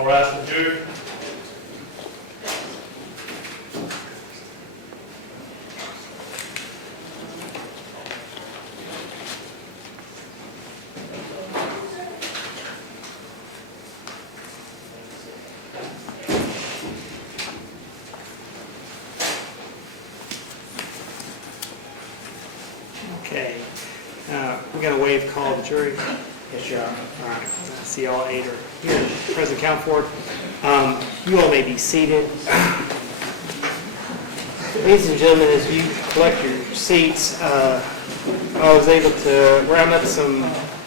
All rise for jury. Okay, we got a waive call of the jury. Yes, Your Honor. All right, I see all 8 are here, present count for. You all may be seated. Ladies and gentlemen, as you collect your seats, I was able to round up some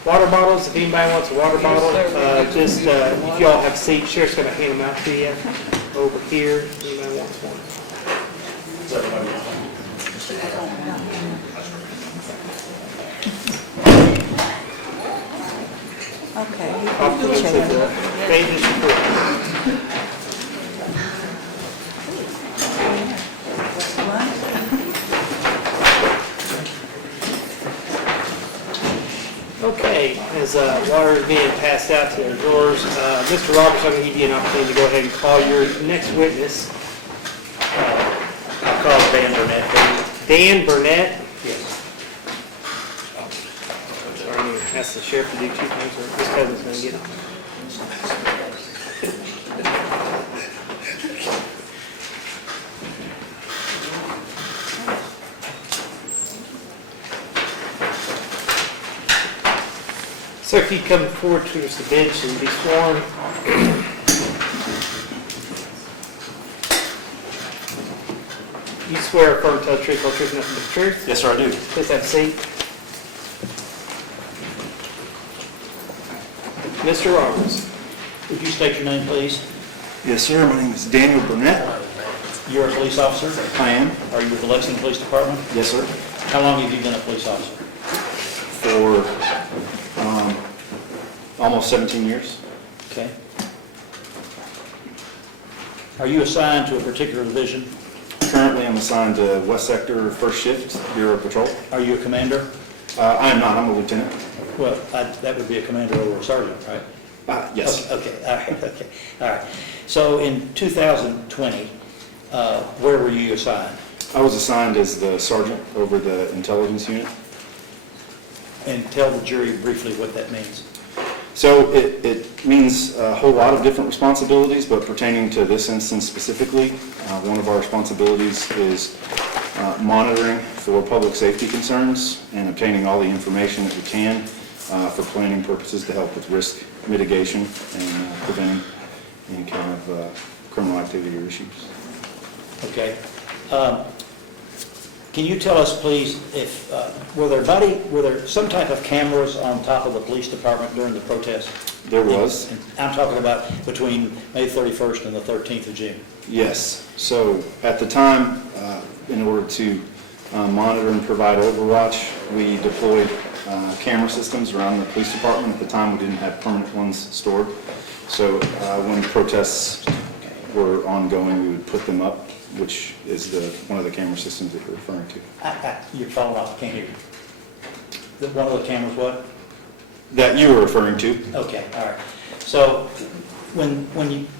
water bottles. If anybody wants a water bottle, if you all have seats, Sheriff's going to hand them out to you over here. If anybody wants one. Okay. Off to the pages report. Okay, as water is being passed out to their drawers, Mr. Roberts, I'm going to give you an opportunity to go ahead and call your next witness. I'll call Dan Burnett, please. Dan Burnett. Yes. Sorry, I'm going to ask the sheriff to do 2 things, or Ms. Coven's going to get on. Sir, if you come forward to the bench and be sworn. You swear affirm to tell the truth, whole truth, nothing but the truth? Yes, sir, I do. Please have a seat. Mr. Roberts. Would you state your name, please? Yes, sir. My name is Daniel Burnett. You're a police officer? I am. Are you with the Lexington Police Department? Yes, sir. How long have you been a police officer? For almost 17 years. Okay. Are you assigned to a particular division? Currently, I'm assigned to West Sector First Shift, Bureau Patrol. Are you a commander? I am not. I'm a lieutenant. Well, that would be a commander over a sergeant, right? Yes. Okay, all right, okay, all right. So in 2020, where were you assigned? I was assigned as the sergeant over the intelligence unit. And tell the jury briefly what that means. So it means a whole lot of different responsibilities, but pertaining to this instance specifically, one of our responsibilities is monitoring for public safety concerns and obtaining all the information that we can for planning purposes to help with risk mitigation and preventing any kind of criminal activity or issues. Okay. Can you tell us, please, if were there some type of cameras on top of the police department during the protest? There was. I'm talking about between May 31st and the 13th of June. Yes. So at the time, in order to monitor and provide overwatch, we deployed camera systems around the police department. At the time, we didn't have permanent ones stored. So when protests were ongoing, we would put them up, which is one of the camera systems that you're referring to. You're falling off, I can't hear you. One of the cameras what? That you were referring to? Okay, all right. So when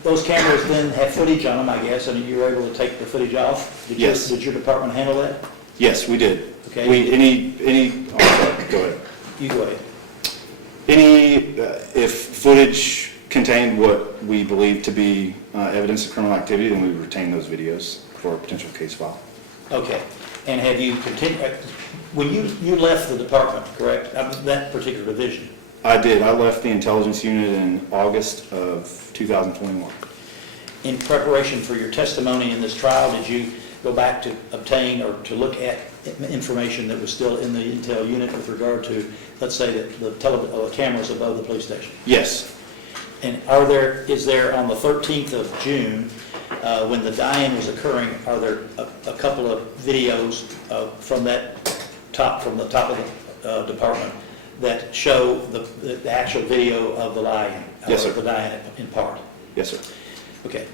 those cameras then have footage on them, I guess, and you were able to take the footage off? Yes. Did your department handle that? Yes, we did. Okay. Oh, sorry, go ahead. You go ahead. If footage contained what we believe to be evidence of criminal activity, then we would retain those videos for a potential case file. Okay. And have you continued, when you left the department, correct, that particular division? I did. I left the intelligence unit in August of 2021. In preparation for your testimony in this trial, did you go back to obtain or to look at information that was still in the intel unit with regard to, let's say, the cameras above the police station? Yes. And is there on the 13th of June, when the die-in was occurring, are there a couple of videos from the top of the department that show the actual video of the die-in? Yes, sir. The die-in in part? Yes, sir. Okay.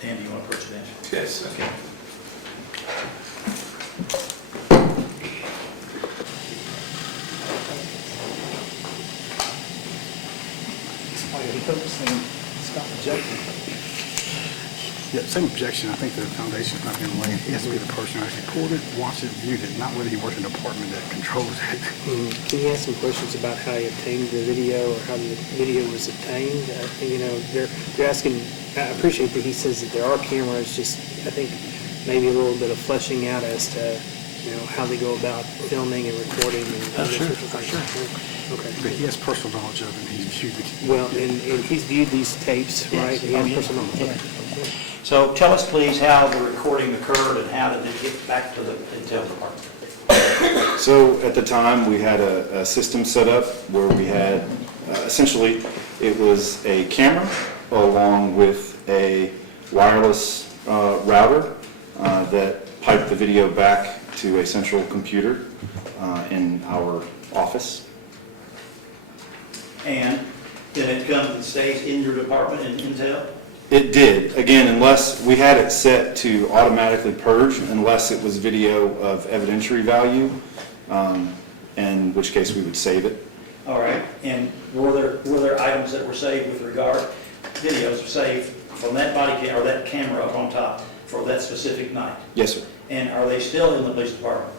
Dan, do you want to approach that? Yes. Okay. Stop objecting. Yeah, same objection. I think the foundation's not going to lay. He has to be the person who actually pulled it, watched it, viewed it, not whether he works in a department that controls it. Can you ask some questions about how he obtained the video or how the video was obtained? They're asking, I appreciate that he says that there are cameras, just, I think, maybe a little bit of fleshing out as to, how they go about filming and recording and other sorts of things. Okay. But he has personal knowledge of it, and he's viewed the. Well, and he's viewed these tapes, right? He has personal knowledge. So tell us, please, how the recording occurred and how did it get back to the Intel department? So at the time, we had a system set up where we had, essentially, it was a camera along with a wireless router that piped the video back to a central computer in our office. And did it come and stay in your department in Intel? It did, again, unless we had it set to automatically purge, unless it was video of evidentiary value, in which case we would save it. All right, and were there items that were saved with regard, videos saved from that body cam, or that camera up on top for that specific night? Yes, sir. And are they still in the police department?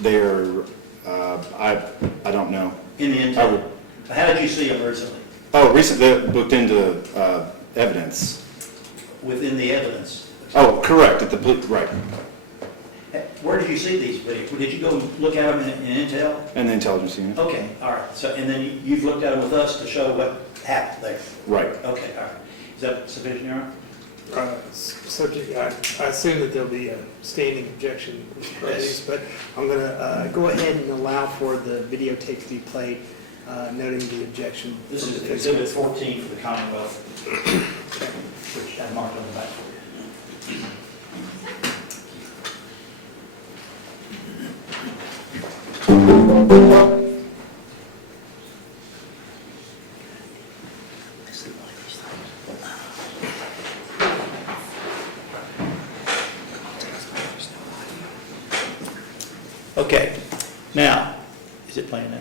They're, I don't know. In the Intel? How did you see them recently? Oh, recently, booked into evidence. Within the evidence? Oh, correct, at the, right, Where did you see these videos? Did you go look at them in Intel? and the intelligence unit. Okay, all right. So, and then you've looked at them with us to show what happened there? Right. Okay, all right. Is that sufficient, Your Honor? Subject, I assume that there'll be a standing objection raised, but I'm going to go ahead and allow for the videotape to be played, noting the objection. This from is the Exhibit defense. 14 for the Commonwealth, which I marked on the back for you. Okay, now, is it playing now?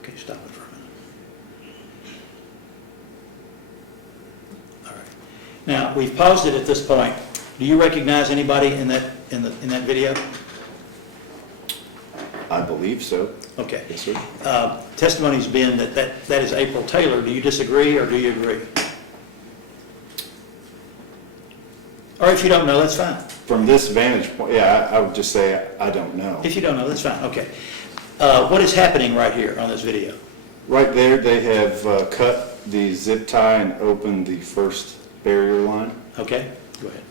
Okay, stop it for a minute. All right. Now, we've paused it at this point. Do you recognize anybody in that video? I believe so. Okay. Yes, sir. Testimony's been that is April Taylor. Do you disagree or do you agree? Or if you don't know, that's fine. From this vantage point, yeah, I would just say I don't know. If you don't know, that's fine. Okay. What is happening right here on this video? Right there, they have cut the zip tie and opened the first barrier line. Okay, go ahead.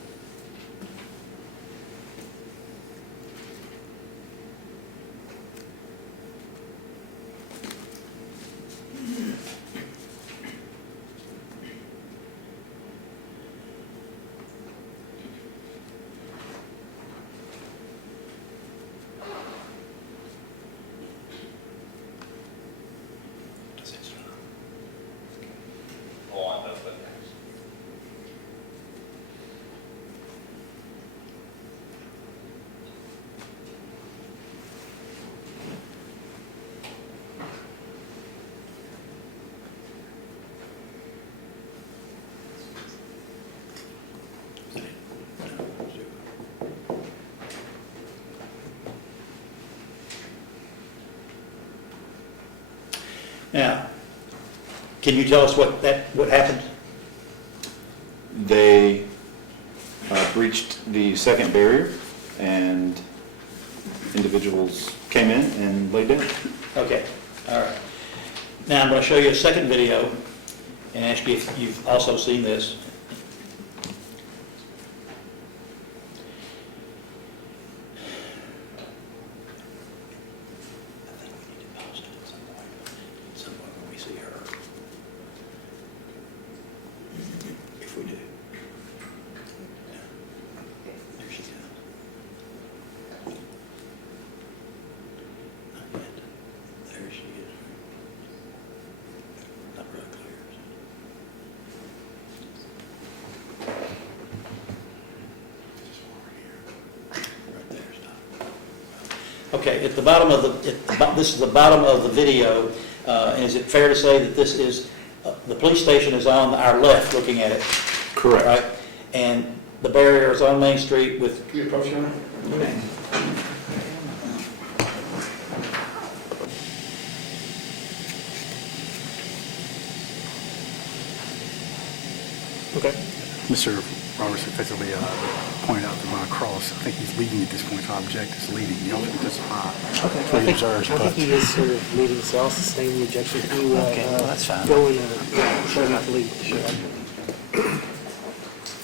Now, can you tell us what happened? They breached the second barrier, and individuals came in and laid down. Okay, all right. Now, I'm going to show you a second video and ask you if you've also seen this. I think we need to pause it at some point when we see her. If we do. There she goes. Not yet. There she is. Not real clear. Okay, at the bottom of this is the bottom of the video. Is it fair to say that this is, the police station is on our left looking at it? Correct. Right? And the barrier is on Main Street with... Can you approach your honor? Okay. Mr. Roberts effectively pointed out the Ron Cross. I think he's leading at this point, so I object as leading. The officer can testify. Okay. Please reserves, I think but- he is sort of leading, so I'll sustain the objection. You, Okay, well, that's fine. Go in, try not to lead.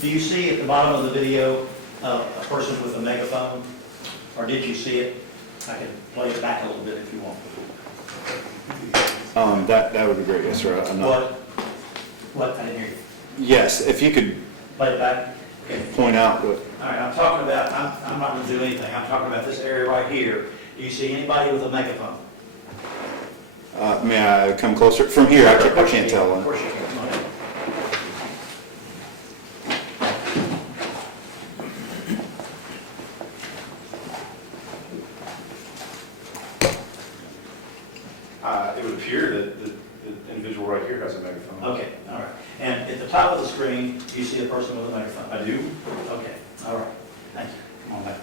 Do you see at the bottom of the video a person with a megaphone? Or did you see it? I can play it back a little bit if you want. That would be great, yes, sir. I'm not. What? I didn't hear you. Yes, if you could Play it back? Okay. point out what, All right, I'm talking about, I'm not going to do anything. I'm talking about this area right here. Do you see anybody with a megaphone? may I come closer? From here, I can't tell. Of course you can. Come on in. It would appear that the individual right here has a megaphone. Okay, all right. And at the top of the screen, do you see a person with a microphone? I do. Okay, all right. Thank you. Come on back.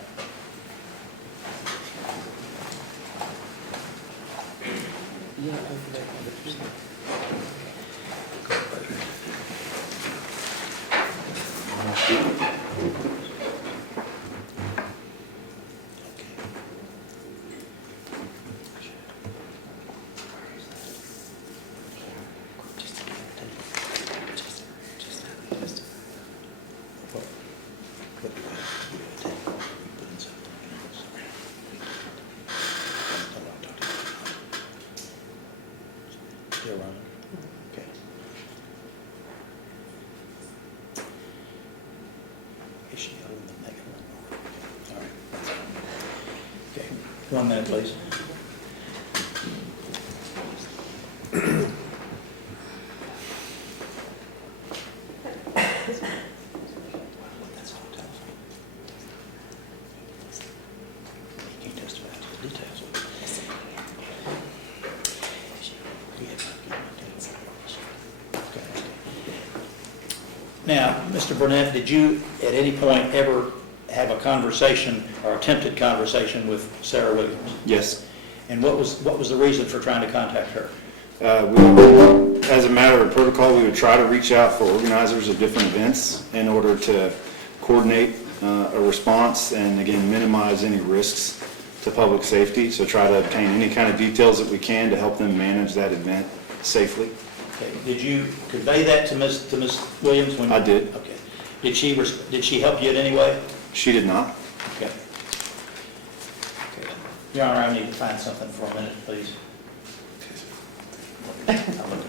Still running. Okay. Is she holding the megaphone? All right. Okay, 1 minute, please. That's all telephone. You can't testify to the details. Now, Mr. Burnett, did you at any point ever have a conversation or attempted conversation with Sarah Williams? Yes. And what was the reason for trying to contact her? As a matter of protocol, we would try to reach out for organizers of different events in order to coordinate a response and, again, minimize any risks to public safety. So try to obtain any kind of details that we can to help them manage that event safely. Okay. Did you convey that to Ms. Williams? When I did. Okay. Did she help you in any way? She did not. Okay. Okay. Your Honor, I need to find something for a minute, please. I'll look at it again.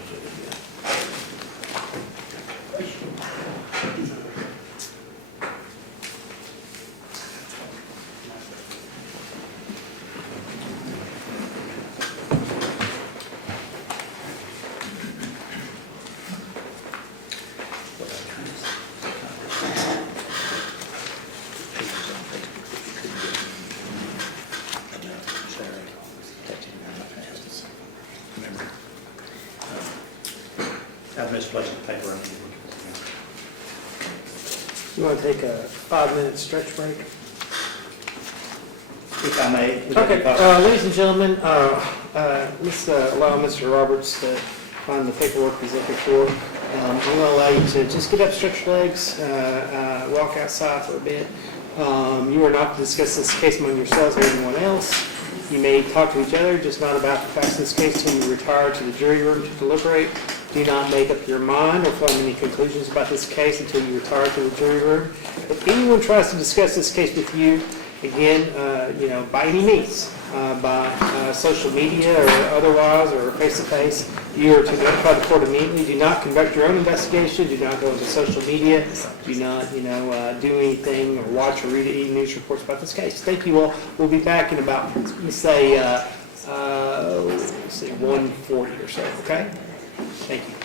I've misplaced the paper. You want to take a 5-minute stretch break? If I may. would that be Okay, possible? ladies and gentlemen, let's allow Mr. Roberts to find the paperwork he's looking for. I'm going to allow you to just get up, stretch your legs, walk outside for a bit. You are not to discuss this case among yourselves or anyone else. You may talk to each other, just not about the facts of this case until you retire to the jury room to deliberate. Do not make up your mind or form any conclusions about this case until you retire to the jury room. If anyone tries to discuss this case with you, again, by any means, by social media or otherwise or face-to-face, you are to notify the court immediately. Do not conduct your own investigation. Do not go into social media. Do not, do anything or watch or read any news reports about this case. Thank you all. We'll be back in about, let's say 1:40 or so, okay? Thank you.